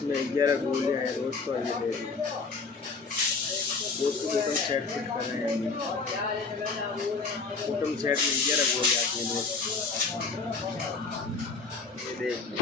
इसमें 11 गोलियाँ हैं दोस्तों। ये देखिए दोस्तों बॉटम सेट फिट कर रहे हैं। बॉटम सेट में 11 गोलियाँ आती हैं दोस्तों। ये देखिए